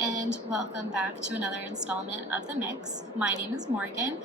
and welcome back to another installment of The Mix. My name is Morgan,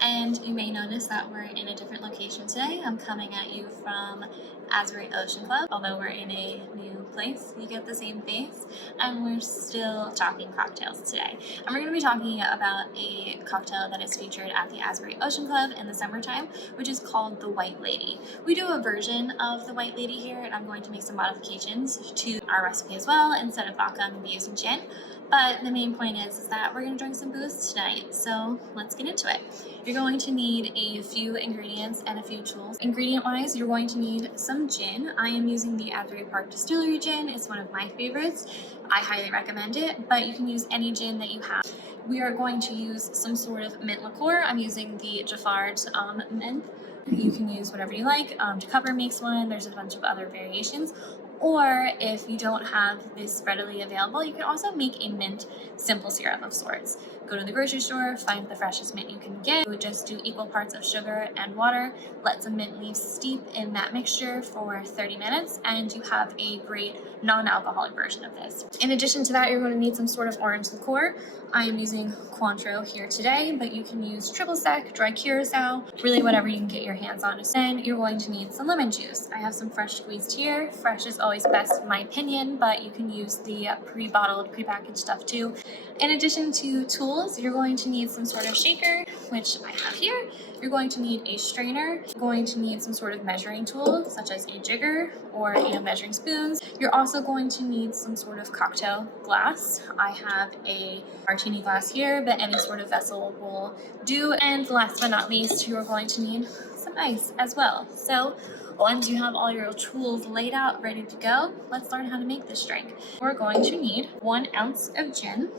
and you may notice that we're in a different location today. I'm coming at you from Asbury Ocean Club. Although we're in a new place, you get the same face, and we're still talking cocktails today. And we're going to be talking about a cocktail that is featured at the Asbury Ocean Club in the summertime, which is called the White Lady. We do a version of the White Lady here, and I'm going to make some modifications to our recipe as well. Instead of vodka, I'm going to be using gin. But the main point is that we're going to drink some booze tonight, so let's get into it. You're going to need a few ingredients and a few tools. Ingredient-wise, you're going to need some gin. I am using the Asbury Park Distillery gin. It's one of my favorites. I highly recommend it, but you can use any gin that you have. We are going to use some sort of mint liqueur. I'm using the Giffard's mint. You can use whatever you like. Cupper makes one. There's a bunch of other variations. Or if you don't have this readily available, you can also make a mint simple syrup of sorts. Go to the grocery store, find the freshest mint you can get. Just do equal parts of sugar and water. Let some mint leaves steep in that mixture for 30 minutes, and you have a great non-alcoholic version of this. In addition to that, you're going to need some sort of orange liqueur. I am using Cointreau here today, but you can use triple sec, dry curacao, really whatever you can get your hands on. Then you're going to need some lemon juice. I have some fresh squeezed here. Fresh is always best in my opinion, but you can use the pre-bottled, pre-packaged stuff too. In addition to tools, you're going to need some sort of shaker, which I have here. You're going to need a strainer. You're going to need some sort of measuring tool, such as a jigger or measuring spoons. You're also going to need some sort of cocktail glass. I have a martini glass here, but any sort of vessel will do. And last but not least, you're going to need some ice as well. So once you have all your tools laid out, ready to go, let's learn how to make this drink. We're going to need 1 ounce of gin.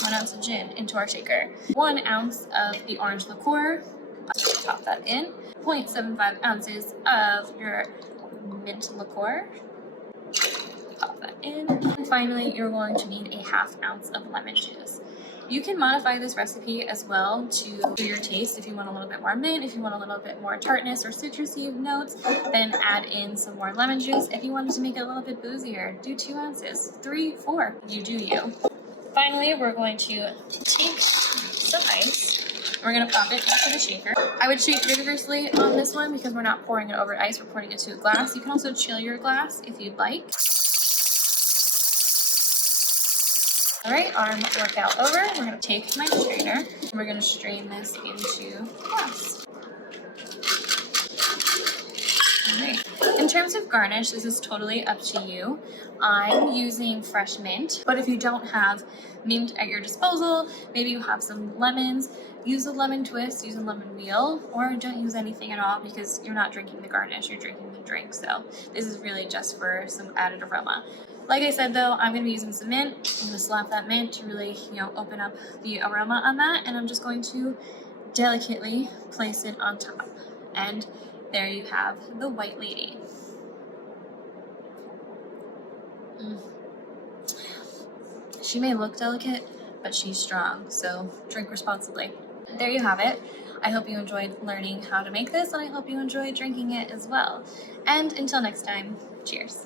1 ounce of gin into our shaker. 1 ounce of the orange liqueur. Top that in. 0.75 ounces of your mint liqueur. Pop that in. And finally, you're going to need a ½ ounce of lemon juice. You can modify this recipe as well to your taste. If you want a little bit more mint, if you want a little bit more tartness or citrusy notes, then add in some more lemon juice. If you wanted to make it a little bit boozier, do 2 ounces, 3, 4, you do you. Finally, we're going to take some ice. We're going to pop it into the shaker. I would shake vigorously on this one because we're not pouring it over ice, we're pouring it into a glass. You can also chill your glass if you'd like. All right, arm workout over. We're going to take my strainer and we're going to strain this into glass. All right. In terms of garnish, this is totally up to you. I'm using fresh mint, but if you don't have mint at your disposal, maybe you have some lemons, use a lemon twist, use a lemon wheel, or don't use anything at all because you're not drinking the garnish, you're drinking the drink. So this is really just for some added aroma. Like I said though, I'm going to be using some mint. I'm going to slap that mint to really, open up the aroma on that, and I'm just going to delicately place it on top. And there you have the White Lady. She may look delicate, but she's strong, so drink responsibly. There you have it. I hope you enjoyed learning how to make this, and I hope you enjoyed drinking it as well. And until next time, cheers.